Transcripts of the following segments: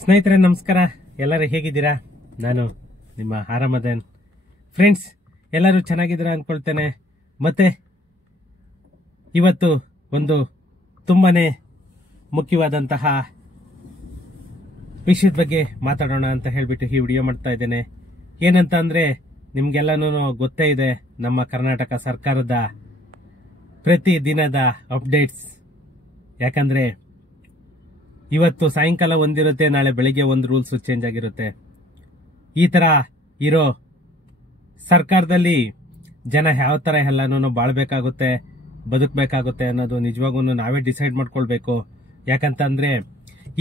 ಸ್ನೇಹಿತರೆ ನಮಸ್ಕಾರ. ಎಲ್ಲರೂ ಹೇಗಿದ್ದೀರಾ? ನಾನು ನಿಮ್ಮ ಆರಾಮದನ್. ಫ್ರೆಂಡ್ಸ್, ಎಲ್ಲರೂ ಚೆನ್ನಾಗಿದ್ದೀರಾ ಅಂದ್ಕೊಳ್ತೇನೆ. ಮತ್ತೆ ಇವತ್ತು ಒಂದು ತುಂಬಾನೇ ಮುಖ್ಯವಾದಂತಹ ವಿಷಯದ ಬಗ್ಗೆ ಮಾತಾಡೋಣ ಅಂತ ಹೇಳ್ಬಿಟ್ಟು ಈ ವಿಡಿಯೋ ಮಾಡ್ತಾ ಇದ್ದೇನೆ. ಏನಂತ ಅಂದ್ರೆ, ನಿಮ್ಗೆಲ್ಲನೂ ಗೊತ್ತೇ ಇದೆ, ನಮ್ಮ ಕರ್ನಾಟಕ ಸರ್ಕಾರದ ಪ್ರತಿ ದಿನದ ಅಪ್ಡೇಟ್ಸ್. ಯಾಕಂದ್ರೆ ಇವತ್ತು ಸಾಯಂಕಾಲ ಒಂದಿರುತ್ತೆ, ನಾಳೆ ಬೆಳಿಗ್ಗೆ ಒಂದು ರೂಲ್ಸ್ ಚೇಂಜ್ ಆಗಿರುತ್ತೆ. ಈ ತರ ಇರೋ ಸರ್ಕಾರದಲ್ಲಿ ಜನ ಯಾವ ತರ ಎಲ್ಲಾನು ಬಾಳ್ಬೇಕಾಗುತ್ತೆ, ಬದುಕಬೇಕಾಗುತ್ತೆ ಅನ್ನೋದು ನಿಜವಾಗೂ ನಾವೇ ಡಿಸೈಡ್ ಮಾಡ್ಕೊಳ್ಬೇಕು. ಯಾಕಂತಂದ್ರೆ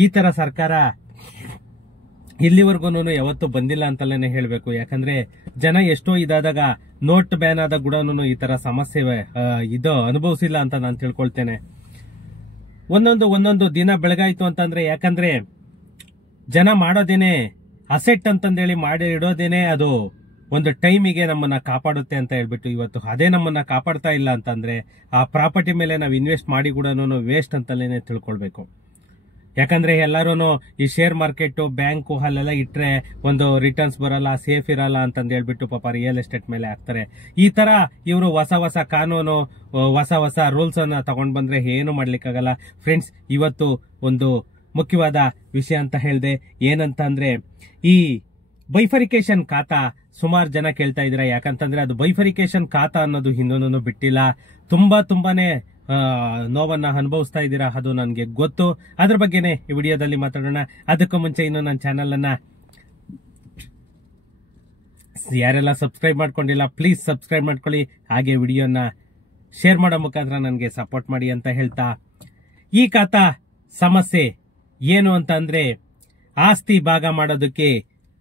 ಈ ತರ ಸರ್ಕಾರ ಇಲ್ಲಿವರೆಗೂ ಯಾವತ್ತೂ ಬಂದಿಲ್ಲ ಅಂತಲೇ ಹೇಳ್ಬೇಕು. ಯಾಕಂದ್ರೆ ಜನ ಎಷ್ಟೋ ಇದಾದಾಗ, ನೋಟ್ ಬ್ಯಾನ್ ಆದ ಕೂಡ ಈ ತರ ಸಮಸ್ಯೆ ಇದು ಅನುಭವಿಸಿಲ್ಲ ಅಂತ ನಾನು ತಿಳ್ಕೊಳ್ತೇನೆ. ಒಂದೊಂದು ದಿನ ಬೆಳಗಾಯ್ತು ಅಂತಂದ್ರೆ, ಯಾಕಂದ್ರೆ ಜನ ಮಾಡೋದೇನೆ ಅಸೆಟ್ ಅಂತಂದೇಳಿ ಮಾಡಿ ಇಡೋದೇನೆ ಅದು ಒಂದು ಟೈಮಿಗೆ ನಮ್ಮನ್ನ ಕಾಪಾಡುತ್ತೆ ಅಂತ ಹೇಳ್ಬಿಟ್ಟು, ಇವತ್ತು ಅದೇ ನಮ್ಮನ್ನ ಕಾಪಾಡ್ತಾ ಇಲ್ಲ ಅಂತಂದ್ರೆ ಆ ಪ್ರಾಪರ್ಟಿ ಮೇಲೆ ನಾವು ಇನ್ವೆಸ್ಟ್ ಮಾಡಿ ಕೂಡ ವೇಸ್ಟ್ ಅಂತಲೇ ತಿಳ್ಕೊಳ್ಬೇಕು. ಯಾಕಂದ್ರೆ ಎಲ್ಲರೂ ಈ ಶೇರ್ ಮಾರ್ಕೆಟ್, ಬ್ಯಾಂಕು ಅಲ್ಲೆಲ್ಲ ಇಟ್ರೆ ಒಂದು ರಿಟರ್ನ್ಸ್ ಬರಲ್ಲ, ಸೇಫ್ ಇರಲ್ಲ ಅಂತಂದ್ ಹೇಳ್ಬಿಟ್ಟು ಪಾಪ ರಿಯಲ್ ಎಸ್ಟೇಟ್ ಮೇಲೆ ಹಾಕ್ತಾರೆ. ಈ ತರ ಇವರು ಹೊಸ ಕಾನೂನು, ಹೊಸ ರೂಲ್ಸ್ ಅನ್ನ ತಗೊಂಡ್ ಬಂದ್ರೆ ಏನು ಮಾಡ್ಲಿಕ್ಕಾಗಲ್ಲ. ಫ್ರೆಂಡ್ಸ್, ಇವತ್ತು ಒಂದು ಮುಖ್ಯವಾದ ವಿಷಯ ಅಂತ ಹೇಳ್ದೆ. ಏನಂತ ಅಂದ್ರೆ, ಈ ಬೈಫರಿಕೇಶನ್ ಖಾತಾ ಸುಮಾರು ಜನ ಕೇಳ್ತಾ ಇದ್ರ. ಯಾಕಂತಂದ್ರೆ ಅದು ಬೈಫರಿಕೇಶನ್ ಖಾತಾ ಅನ್ನೋದು ಹಿಂದೂ ಬಿಟ್ಟಿಲ್ಲ. ತುಂಬಾನೇ ನೋವನ್ನ ಅನುಭವಿಸ್ತಾ ಇದ್ದೀರಾ, ಅದು ನನಗೆ ಗೊತ್ತು. ಅದ್ರ ಬಗ್ಗೆನೆ ಈ ವಿಡಿಯೋದಲ್ಲಿ ಮಾತಾಡೋಣ. ಅದಕ್ಕೂ ಮುಂಚೆ ಇನ್ನು ನನ್ನ ಚಾನೆಲ್ ಅನ್ನ ಯಾರೆಲ್ಲ ಸಬ್ಸ್ಕ್ರೈಬ್ ಮಾಡ್ಕೊಂಡಿಲ್ಲ, ಪ್ಲೀಸ್ ಸಬ್ಸ್ಕ್ರೈಬ್ ಮಾಡ್ಕೊಳ್ಳಿ. ಹಾಗೆ ವಿಡಿಯೋನ ಶೇರ್ ಮಾಡೋ ಮುಖಾಂತರ ನನಗೆ ಸಪೋರ್ಟ್ ಮಾಡಿ ಅಂತ ಹೇಳ್ತಾ, ಈ ಖಾತಾ ಸಮಸ್ಯೆ ಏನು ಅಂತ ಅಂದ್ರೆ, ಆಸ್ತಿ ಭಾಗ ಮಾಡೋದಕ್ಕೆ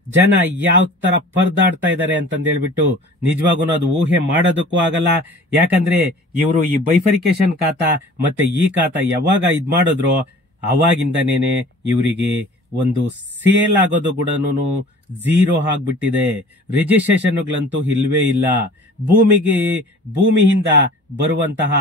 ಜನ ಯಾವ ತರ ಪರದಾಡ್ತಾ ಇದ್ದಾರೆ ಅಂತಂದೇಳ್ಬಿಟ್ಟು ನಿಜವಾಗೂ ಅದು ಊಹೆ ಮಾಡೋದಕ್ಕೂ ಆಗಲ್ಲ. ಯಾಕಂದ್ರೆ ಇವರು ಈ ಬೈಫರಿಕೇಶನ್ ಖಾತಾ ಮತ್ತೆ ಈ ಖಾತಾ ಯಾವಾಗ ಇದ್ ಮಾಡಿದ್ರು, ಅವಾಗಿಂದನೇನೆ ಇವರಿಗೆ ಒಂದು ಸೇಲ್ ಆಗೋದು ಕೂಡ ಝೀರೋ ಆಗ್ಬಿಟ್ಟಿದೆ. ರಿಜಿಸ್ಟ್ರೇಷನ್ಗಳಂತೂ ಇಲ್ವೇ ಇಲ್ಲ. ಭೂಮಿಯಿಂದ ಬರುವಂತಹ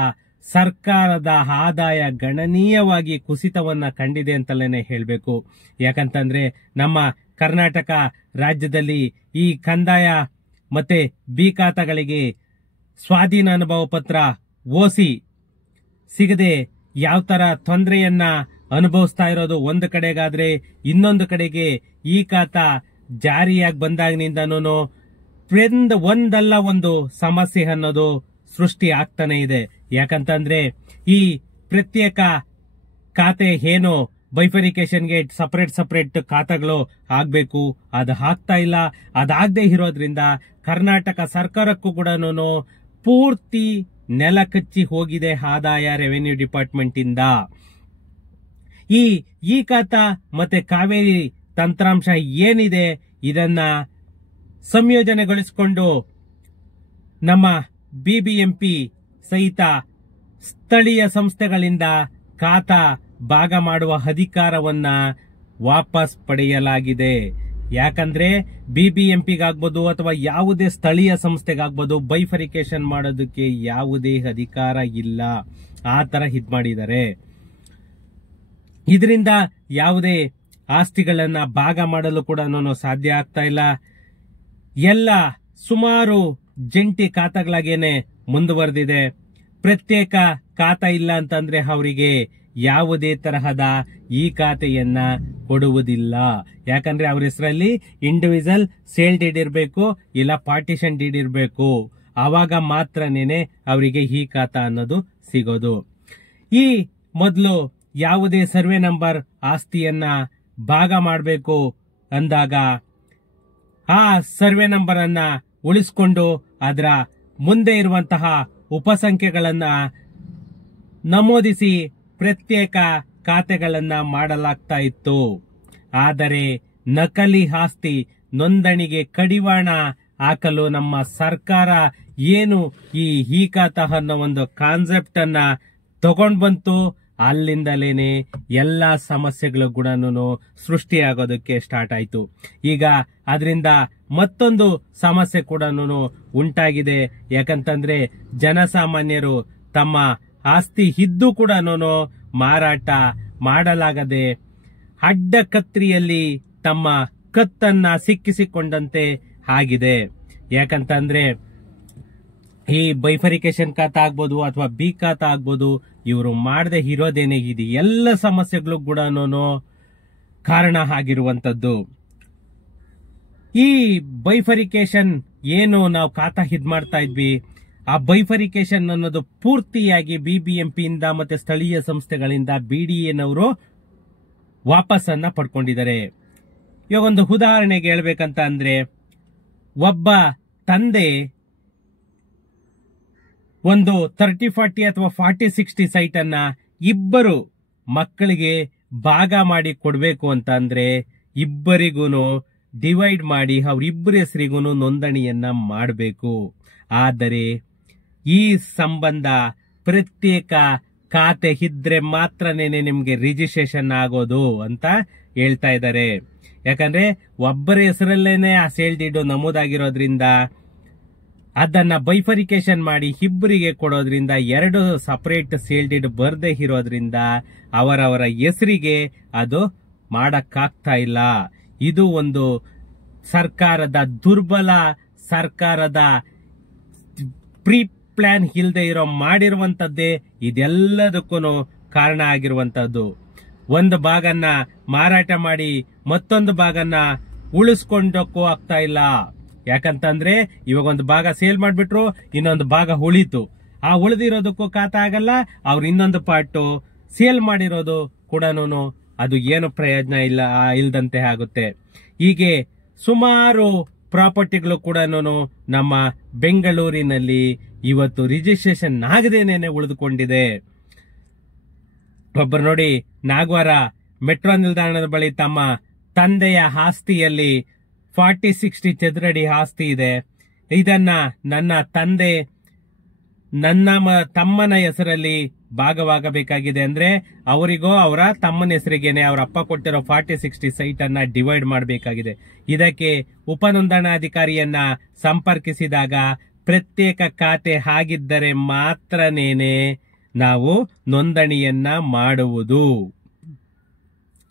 ಸರ್ಕಾರದ ಆದಾಯ ಗಣನೀಯವಾಗಿ ಕುಸಿತವನ್ನ ಕಂಡಿದೆ ಅಂತಲೇ ಹೇಳ್ಬೇಕು. ಯಾಕಂತಂದ್ರೆ ನಮ್ಮ ಕರ್ನಾಟಕ ರಾಜ್ಯದಲ್ಲಿ ಈ ಕಂದಾಯ ಮತ್ತೆ ಬಿ ಖಾತಾಗಳಿಗೆ ಸ್ವಾಧೀನ ಅನುಭವ ಪತ್ರ ಓಸಿ ಸಿಗದೆ ಯಾವ ತರ ತೊಂದರೆಯನ್ನ ಅನುಭವಿಸ್ತಾ ಇರೋದು ಒಂದು ಕಡೆಗಾದ್ರೆ, ಇನ್ನೊಂದು ಕಡೆಗೆ ಈ ಖಾತಾ ಜಾರಿಯಾಗಿ ಬಂದಾಗಿನಿಂದನೂ ಒಂದಲ್ಲ ಒಂದು ಸಮಸ್ಯೆ ಅನ್ನೋದು ಸೃಷ್ಟಿ ಆಗ್ತಾನೆ ಇದೆ. ಯಾಕಂತಂದ್ರೆ ಈ ಪ್ರತ್ಯೇಕ ಖಾತೆ ಏನು ಬೈಫರಿಕೇಶನ್ಗೆ ಸಪರೇಟ್ ಖಾತೆಗಳು ಆಗ್ಬೇಕು, ಅದು ಆಗ್ತಾ ಇಲ್ಲ. ಅದಾಗದೆ ಇರೋದ್ರಿಂದ ಕರ್ನಾಟಕ ಸರ್ಕಾರಕ್ಕೂ ಕೂಡ ಪೂರ್ತಿ ನೆಲ ಕಚ್ಚಿ ಹೋಗಿದೆ ಆದಾಯ ರೆವೆನ್ಯೂ ಡಿಪಾರ್ಟ್ಮೆಂಟ್ ಇಂದ. ಈ ಖಾತಾ ಮತ್ತೆ ಕಾವೇರಿ ತಂತ್ರಾಂಶ ಏನಿದೆ, ಇದನ್ನ ಸಂಯೋಜನೆಗೊಳಿಸಿಕೊಂಡು ನಮ್ಮ ಬಿಬಿಎಂಪಿ ಸಹಿತ ಸ್ಥಳೀಯ ಸಂಸ್ಥೆಗಳಿಂದ ಖಾತಾ ಭಾಗ ಮಾಡುವ ಅಧಿಕಾರವನ್ನ ವಾಪಸ್ ಪಡೆಯಲಾಗಿದೆ. ಯಾಕಂದ್ರೆ ಬಿಬಿಎಂಪಿಗಾಗ್ಬೋದು ಅಥವಾ ಯಾವುದೇ ಸ್ಥಳೀಯ ಸಂಸ್ಥೆಗಾಗ್ಬೋದು ಬೈಫರಿಕೇಶನ್ ಮಾಡೋದಕ್ಕೆ ಯಾವುದೇ ಅಧಿಕಾರ ಇಲ್ಲ. ಆ ತರ ಇದ್ ಮಾಡಿದ್ದಾರೆ. ಇದರಿಂದ ಯಾವುದೇ ಆಸ್ತಿಗಳನ್ನ ಭಾಗ ಮಾಡಲು ಕೂಡ ಸಾಧ್ಯ ಆಗ್ತಾ ಇಲ್ಲ. ಎಲ್ಲ ಸುಮಾರು ಜಂಟಿ ಖಾತಾಗಳಾಗೇನೆ ಮುಂದುವರೆದಿದೆ. ಪ್ರತ್ಯೇಕ ಖಾತಾ ಇಲ್ಲ ಅಂತಂದ್ರೆ ಅವರಿಗೆ ಯಾವುದೇ ತರಹದ ಈ ಖಾತೆಯನ್ನ ಕೊಡುವುದಿಲ್ಲ. ಯಾಕಂದ್ರೆ ಅವ್ರ ಹೆಸರಲ್ಲಿ ಇಂಡಿವಿಜುವಲ್ ಸೇಲ್ ಡೀಡ್ ಇರಬೇಕು, ಇಲ್ಲ ಪಾರ್ಟಿಷನ್ ಡೀಡ್ ಇರಬೇಕು. ಆವಾಗ ಮಾತ್ರನೇನೆ ಅವರಿಗೆ ಈ ಖಾತಾ ಅನ್ನೋದು ಸಿಗೋದು. ಈ ಮೊದಲು ಯಾವುದೇ ಸರ್ವೆ ನಂಬರ್ ಆಸ್ತಿಯನ್ನ ಭಾಗ ಮಾಡಬೇಕು ಅಂದಾಗ ಆ ಸರ್ವೆ ನಂಬರ್ ಅನ್ನ ಉಳಿಸಿಕೊಂಡು ಅದರ ಮುಂದೆ ಇರುವಂತಹ ಉಪಸಂಖ್ಯೆಗಳನ್ನ ನಮೂದಿಸಿ ಪ್ರತ್ಯೇಕ ಖಾತೆಗಳನ್ನ ಮಾಡಲಾಗ್ತಾ ಇತ್ತು. ಆದರೆ ನಕಲಿ ಆಸ್ತಿ ನೋಂದಣಿಗೆ ಕಡಿವಾಣ ಹಾಕಲು ನಮ್ಮ ಸರ್ಕಾರ ಏನು ಈ ಖಾತಾ ಅನ್ನೋ ಒಂದು ಕಾನ್ಸೆಪ್ಟ್ ಅನ್ನ ತಗೊಂಡ್ ಬಂತು, ಅಲ್ಲಿಂದಲೇನೆ ಎಲ್ಲಾ ಸಮಸ್ಯೆಗಳು ಕೂಡ ಸೃಷ್ಟಿಯಾಗೋದಕ್ಕೆ ಸ್ಟಾರ್ಟ್ ಆಯ್ತು. ಈಗ ಅದರಿಂದ ಮತ್ತೊಂದು ಸಮಸ್ಯೆ ಕೂಡ ಉಂಟಾಗಿದೆ. ಯಾಕಂತಂದ್ರೆ ಜನಸಾಮಾನ್ಯರು ತಮ್ಮ ಆಸ್ತಿ ಇದ್ದು ಕೂಡ ಮಾರಾಟ ಮಾಡಲಾಗದೆ ಅಡ್ಡ ಕತ್ರಿಯಲ್ಲಿ ತಮ್ಮ ಕತ್ತನ್ನ ಸಿಕ್ಕಿಸಿಕೊಂಡಂತೆ ಆಗಿದೆ. ಯಾಕಂತಂದ್ರೆ ಈ ಬೈಫರಿಕೇಶನ್ ಖಾತಾ ಆಗ್ಬೋದು ಅಥವಾ ಬಿ ಖಾತಾ ಆಗ್ಬೋದು, ಇವರು ಮಾಡದೆ ಇರೋದೇನೆ ಇದು ಎಲ್ಲ ಸಮಸ್ಯೆಗಳು ಕೂಡ ಕಾರಣ ಆಗಿರುವಂತದ್ದು. ಈ ಬೈಫರಿಕೇಶನ್ ಏನು ನಾವು ಖಾತಾ ಇದ್ ಮಾಡ್ತಾ ಇದ್ವಿ, ಆ ಬೈಫರಿಕೇಶನ್ ಅನ್ನೋದು ಪೂರ್ತಿಯಾಗಿ ಬಿಬಿಎಂಪಿಯಿಂದ ಮತ್ತೆ ಸ್ಥಳೀಯ ಸಂಸ್ಥೆಗಳಿಂದ ಬಿಡಿಎನವರು ವಾಪಸ್ಸನ್ನ ಪಡ್ಕೊಂಡಿದ್ದಾರೆ. ಇವಾಗ ಒಂದು ಉದಾಹರಣೆಗೆ ಹೇಳ್ಬೇಕಂತ ಅಂದ್ರೆ, ಒಬ್ಬ ತಂದೆ ಒಂದು 30-40 ಅಥವಾ 40-60 ಸೈಟ್ ಅನ್ನ ಇಬ್ಬರು ಮಕ್ಕಳಿಗೆ ಭಾಗ ಮಾಡಿ ಕೊಡ್ಬೇಕು ಅಂತ ಅಂದ್ರೆ ಇಬ್ಬರಿಗೂ ಡಿವೈಡ್ ಮಾಡಿ ಅವರಿಬ್ಬರ ಹೆಸರಿಗೂ ನೋಂದಣಿಯನ್ನ ಮಾಡಬೇಕು. ಆದರೆ ಈ ಸಂಬಂಧ ಪ್ರತ್ಯೇಕ ಖಾತೆ ಇದ್ರೆ ಮಾತ್ರನೇ ನಿಮ್ಗೆ ರಿಜಿಸ್ಟ್ರೇಷನ್ ಆಗೋದು ಅಂತ ಹೇಳ್ತಾ ಇದ್ದಾರೆ. ಯಾಕಂದ್ರೆ ಒಬ್ಬರ ಹೆಸರಲ್ಲೇನೆ ಆ ಸೇಲ್ ಡೀಡ್ ನಮೂದಾಗಿರೋದ್ರಿಂದ ಅದನ್ನ ಬೈಫರಿಕೇಶನ್ ಮಾಡಿ ಇಬ್ಬರಿಗೆ ಕೊಡೋದ್ರಿಂದ ಎರಡು ಸಪರೇಟ್ ಸೇಲ್ ಡೀಡ್ ಬರ್ದೇ ಇರೋದ್ರಿಂದ ಅವರವರ ಹೆಸರಿಗೆ ಅದು ಮಾಡಕ್ಕಾಗ್ತಾ ಇಲ್ಲ. ಇದು ಒಂದು ಸರ್ಕಾರದ ದುರ್ಬಲ, ಸರ್ಕಾರದ ಪ್ರೀ ಪ್ಲಾನ್ ಇಲ್ಲದೆ ಇರೋ ಮಾಡಿರುವಂತದ್ದೇ ಇದೆಲ್ಲದಕ್ಕೂ ಕಾರಣ ಆಗಿರುವಂತದ್ದು. ಒಂದು ಭಾಗನ ಮಾರಾಟ ಮಾಡಿ ಮತ್ತೊಂದು ಭಾಗನ ಉಳಿಸ್ಕೊಂಡಕ್ಕೂ ಆಗ್ತಾ ಇಲ್ಲ. ಯಾಕಂತಂದ್ರೆ ಇವಾಗ ಒಂದು ಭಾಗ ಸೇಲ್ ಮಾಡ್ಬಿಟ್ರು, ಇನ್ನೊಂದು ಭಾಗ ಉಳಿತು. ಆ ಉಳಿದಿರೋದಕ್ಕೂ ಖಾತಾ ಆಗಲ್ಲ, ಅವ್ರು ಇನ್ನೊಂದು ಪಾರ್ಟ್ ಸೇಲ್ ಮಾಡಿರೋದು ಕೂಡ ಅದು ಏನು ಪ್ರಯೋಜನ ಇಲ್ದಂತೆ ಆಗುತ್ತೆ. ಹೀಗೆ ಸುಮಾರು ಪ್ರಾಪರ್ಟಿಗಳು ಕೂಡ ನಮ್ಮ ಬೆಂಗಳೂರಿನಲ್ಲಿ ಇವತ್ತು ರಿಜಿಸ್ಟ್ರೇಷನ್ ಆಗದೇನೆ ಉಳಿದುಕೊಂಡಿದೆ. ಒಬ್ಬರು ನೋಡಿ, ನಾಗವಾರ ಮೆಟ್ರೋ ನಿಲ್ದಾಣದ ಬಳಿ ತಮ್ಮ ತಂದೆಯ ಆಸ್ತಿಯಲ್ಲಿ 40-60 ಚದರಡಿ ಆಸ್ತಿ ಇದೆ. ಇದನ್ನ ನನ್ನ ತಂದೆ ನನ್ನ ತಮ್ಮನ ಹೆಸರಲ್ಲಿ ಭಾಗವಾಗಬೇಕಾಗಿದೆ. ಅಂದ್ರೆ ಅವರಿಗೋ ಅವರ ತಮ್ಮನ ಹೆಸರಿಗೇನೆ ಅವರ ಅಪ್ಪ ಕೊಟ್ಟಿರೋ 40-60 ಸೈಟ್ ಅನ್ನ ಡಿವೈಡ್ ಮಾಡಬೇಕಾಗಿದೆ. ಇದಕ್ಕೆ ಉಪನೋಂದಣಾಧಿಕಾರಿಯನ್ನ ಸಂಪರ್ಕಿಸಿದಾಗ ಪ್ರತ್ಯೇಕ ಖಾತೆ ಆಗಿದ್ದರೆ ಮಾತ್ರನೇನೆ ನಾವು ನೋಂದಣಿಯನ್ನ ಮಾಡುವುದು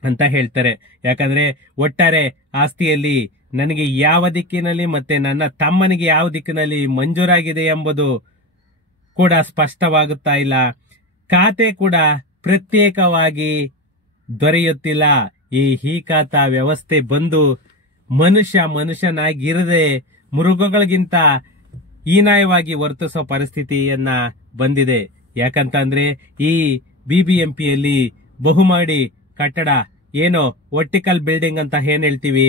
ಅಂತ ಹೇಳ್ತಾರೆ. ಯಾಕಂದ್ರೆ ಒಟ್ಟಾರೆ ಆಸ್ತಿಯಲ್ಲಿ ನನಗೆ ಯಾವ ದಿಕ್ಕಿನಲ್ಲಿ ಮತ್ತೆ ನನ್ನ ತಮ್ಮನಿಗೆ ಯಾವ ದಿಕ್ಕಿನಲ್ಲಿ ಮಂಜೂರಾಗಿದೆ ಎಂಬುದು ಕೂಡ ಸ್ಪಷ್ಟವಾಗುತ್ತಾ ಇಲ್ಲ. ಖಾತೆ ಕೂಡ ಪ್ರತ್ಯೇಕವಾಗಿ ದೊರೆಯುತ್ತಿಲ್ಲ. ಈ ಖಾತಾ ವ್ಯವಸ್ಥೆ ಬಂದು ಮನುಷ್ಯನಾಗಿರದೆ ಮೃಗಗಳಿಗಿಂತ ಹೀನಾಯವಾಗಿ ವರ್ತಿಸೋ ಪರಿಸ್ಥಿತಿಯನ್ನ ಬಂದಿದೆ. ಯಾಕಂತಂದ್ರೆ ಈ ಬಿಬಿಎಂಪಿಯಲ್ಲಿ ಬಹುಮಹಡಿ ಕಟ್ಟಡ, ಏನೋ ವರ್ಟಿಕಲ್ ಬಿಲ್ಡಿಂಗ್ ಅಂತ ಏನ್ ಹೇಳ್ತೀವಿ,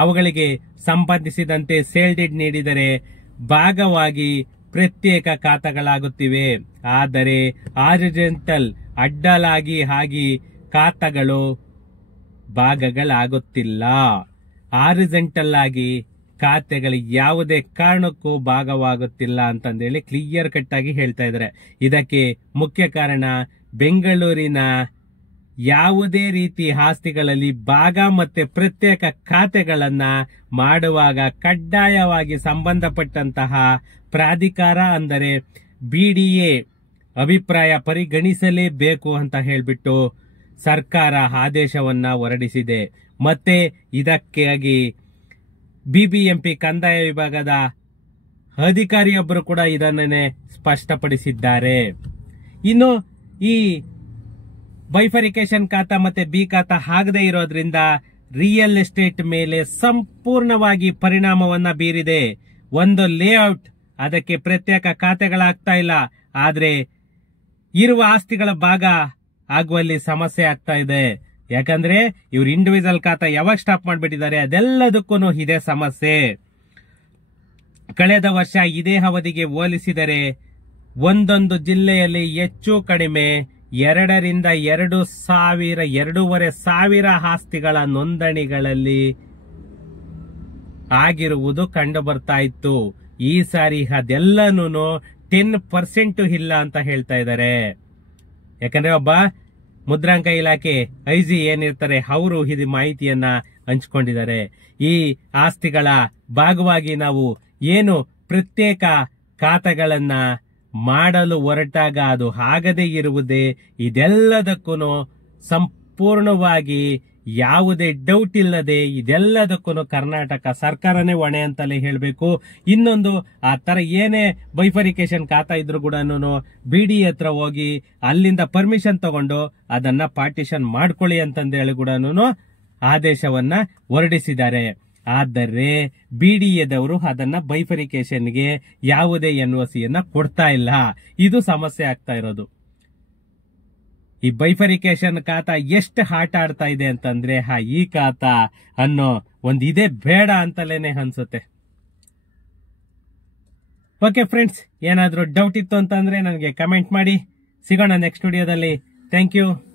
ಅವುಗಳಿಗೆ ಸಂಬಂಧಿಸಿದಂತೆ ಸೇಲ್ ಡೀಡ್ ನೀಡಿದರೆ ಭಾಗವಾಗಿ ಪ್ರತ್ಯೇಕ ಖಾತಾಗಳಾಗುತ್ತಿವೆ. ಆದರೆ ಆರಿಜೆಂಟಲ್ ಅಡ್ಡಲಾಗಿ ಆಗಿ ಖಾತಾಗಳು ಭಾಗಗಳಾಗುತ್ತಿಲ್ಲ. ಆರಿಜೆಂಟಲ್ ಆಗಿ ಖಾತೆಗಳು ಯಾವುದೇ ಕಾರಣಕ್ಕೂ ಭಾಗವಾಗುತ್ತಿಲ್ಲ ಅಂತಂದೇಳಿ ಕ್ಲಿಯರ್ ಕಟ್ ಆಗಿ ಹೇಳ್ತಾ ಇದ್ದಾರೆ. ಇದಕ್ಕೆ ಮುಖ್ಯ ಕಾರಣ ಬೆಂಗಳೂರಿನ ಯಾವುದೇ ರೀತಿ ಆಸ್ತಿಗಳಲ್ಲಿ ಭಾಗ ಮತ್ತೆ ಪ್ರತ್ಯೇಕ ಖಾತೆಗಳನ್ನ ಮಾಡುವಾಗ ಕಡ್ಡಾಯವಾಗಿ ಸಂಬಂಧಪಟ್ಟಂತಹ ಪ್ರಾಧಿಕಾರ ಅಂದರೆ ಬಿಡಿಎ ಅಭಿಪ್ರಾಯ ಪರಿಗಣಿಸಲೇಬೇಕು ಅಂತ ಹೇಳ್ಬಿಟ್ಟು ಸರ್ಕಾರ ಆದೇಶವನ್ನ ಹೊರಡಿಸಿದೆ. ಮತ್ತೆ ಇದಕ್ಕಾಗಿ ಬಿಬಿಎಂಪಿ ಕಂದಾಯ ವಿಭಾಗದ ಅಧಿಕಾರಿಯೊಬ್ಬರು ಕೂಡ ಇದನ್ನೇ ಸ್ಪಷ್ಟಪಡಿಸಿದ್ದಾರೆ. ಇನ್ನು ಈ ಬೈಫರಿಕೇಶನ್ ಖಾತಾ ಮತ್ತೆ ಬಿ ಖಾತಾ ಆಗದೆ ಇರೋದ್ರಿಂದ ರಿಯಲ್ ಎಸ್ಟೇಟ್ ಮೇಲೆ ಸಂಪೂರ್ಣವಾಗಿ ಪರಿಣಾಮವನ್ನ ಬೀರಿದೆ. ಒಂದು ಲೇಔಟ್, ಅದಕ್ಕೆ ಪ್ರತ್ಯೇಕ ಖಾತೆಗಳಾಗ್ತಾ ಇಲ್ಲ. ಆದ್ರೆ ಇರುವ ಆಸ್ತಿಗಳ ಭಾಗ ಆಗುವಲ್ಲಿ ಸಮಸ್ಯೆ ಆಗ್ತಾ ಇದೆ. ಯಾಕಂದ್ರೆ ಇವ್ರು ಇಂಡಿವಿಜುವಲ್ ಖಾತಾ ಯಾವಾಗ ಸ್ಟಾಪ್ ಮಾಡ್ಬಿಟ್ಟಿದ್ದಾರೆ, ಅದೆಲ್ಲದಕ್ಕೂ ಇದೇ ಸಮಸ್ಯೆ. ಕಳೆದ ವರ್ಷ ಇದೇ ಅವಧಿಗೆ ಹೋಲಿಸಿದರೆ ಒಂದೊಂದು ಜಿಲ್ಲೆಯಲ್ಲಿ ಹೆಚ್ಚು ಕಡಿಮೆ 2,000 ರಿಂದ 2,500 ಆಸ್ತಿಗಳ ನೋಂದಣಿಗಳಲ್ಲಿ ಆಗಿರುವುದು ಕಂಡು ಬರ್ತಾ ಇತ್ತು. ಈ ಸಾರಿ ಅದೆಲ್ಲನೂ 10% ಇಲ್ಲ ಅಂತ ಹೇಳ್ತಾ ಇದ್ದಾರೆ. ಯಾಕಂದ್ರೆ ಒಬ್ಬ ಮುದ್ರಾಂಕ ಇಲಾಖೆ ಐಜಿ ಏನಿರ್ತಾರೆ ಅವರು ಇದು ಮಾಹಿತಿಯನ್ನ ಹಂಚಿಕೊಂಡಿದ್ದಾರೆ. ಈ ಆಸ್ತಿಗಳ ಭಾಗವಾಗಿ ನಾವು ಏನು ಪ್ರತ್ಯೇಕ ಖಾತೆಗಳನ್ನ ಮಾಡಲು ಹೊರಟಾಗ ಅದು ಆಗದೇ ಇರುವುದೇ ಇದೆಲ್ಲದಕ್ಕೂ ಸಂಪೂರ್ಣವಾಗಿ ಯಾವುದೇ ಡೌಟ್ ಇಲ್ಲದೆ ಇದೆಲ್ಲದಕ್ಕೂ ಕರ್ನಾಟಕ ಸರ್ಕಾರನೇ ಹೊಣೆ ಅಂತಲೇ ಹೇಳಬೇಕು. ಇನ್ನೊಂದು ಆ ತರ ಏನೇ ಬೈಫರಿಕೇಶನ್ ಖಾತಾ ಇದ್ರು ಕೂಡ ಬಿಡಿ ಹತ್ರ ಹೋಗಿ ಅಲ್ಲಿಂದ ಪರ್ಮಿಷನ್ ತಗೊಂಡು ಅದನ್ನ ಪಾರ್ಟಿಷನ್ ಮಾಡ್ಕೊಳ್ಳಿ ಅಂತಂದೇಳಿ ಕೂಡ ಆದೇಶವನ್ನ ಹೊರಡಿಸಿದ್ದಾರೆ. ಆದರೆ ಬಿಡಿಎದವರು ಅದನ್ನ ಬೈಫರಿಕೇಶನ್ಗೆ ಯಾವುದೇ NOC ಕೊಡ್ತಾ ಇಲ್ಲ. ಇದು ಸಮಸ್ಯೆ ಆಗ್ತಾ ಇರೋದು. ಈ ಬೈಫರಿಕೇಶನ್ ಖಾತಾ ಎಷ್ಟು ಆಟ ಆಡ್ತಾ ಇದೆ ಅಂತಂದ್ರೆ ಈ ಖಾತಾ ಅನ್ನೋ ಒಂದು ಇದೇ ಬೇಡ ಅಂತಲೇನೆ ಅನ್ಸುತ್ತೆ. ಓಕೆ ಫ್ರೆಂಡ್ಸ್, ಏನಾದ್ರೂ ಡೌಟ್ ಇತ್ತು ಅಂತಂದ್ರೆ ನನಗೆ ಕಮೆಂಟ್ ಮಾಡಿ. ಸಿಗೋಣ ನೆಕ್ಸ್ಟ್ ವಿಡಿಯೋದಲ್ಲಿ. Thank you.